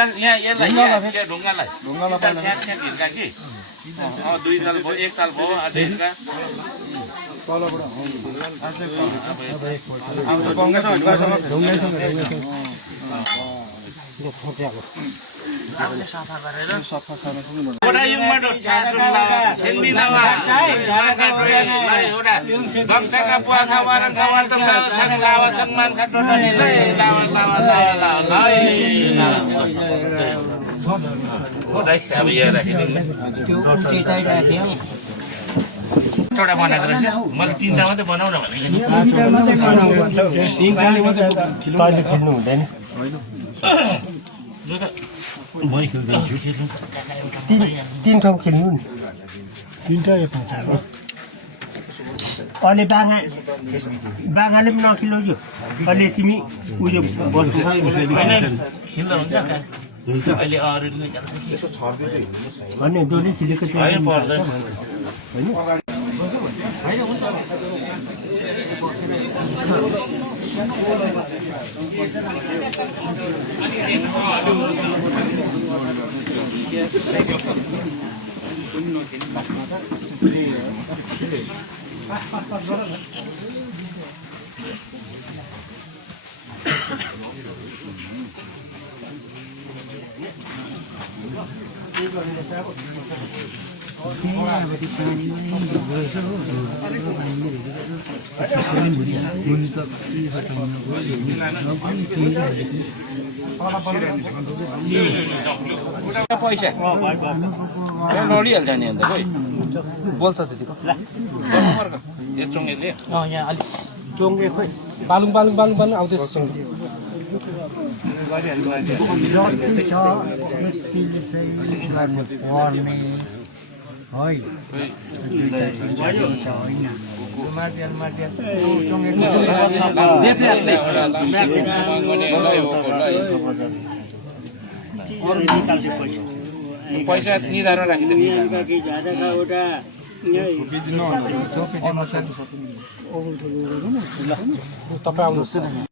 तिनताल यहाँ यसलाई यहाँ ढुङ्गालाई छ्याक हिर्का कि दुई ताल भयो एक ताल भयो आज हिर्का एउटा बनाएको रहेछ मैले तिनवटा मात्रै बनाउन तीन ठाउँ खेल्नु नि तीनटा अहिले बाघाले पनि नखेल्नु कि अहिले तिमी उयो खेल्दा हुन्छ अहिले अरूले भन्ने डोली खेलेको पर्दैन पैसा लडिहाल्छ नि अन्त खोइ बोल्छ त्यतिको यो चोङ्गेले यहाँ अलिक चोङ्गे खोइ बालुङ आउँदैछ चोङ्गे पैसा निर्धारण राखिदिनु तपाईँ आउनुहोस्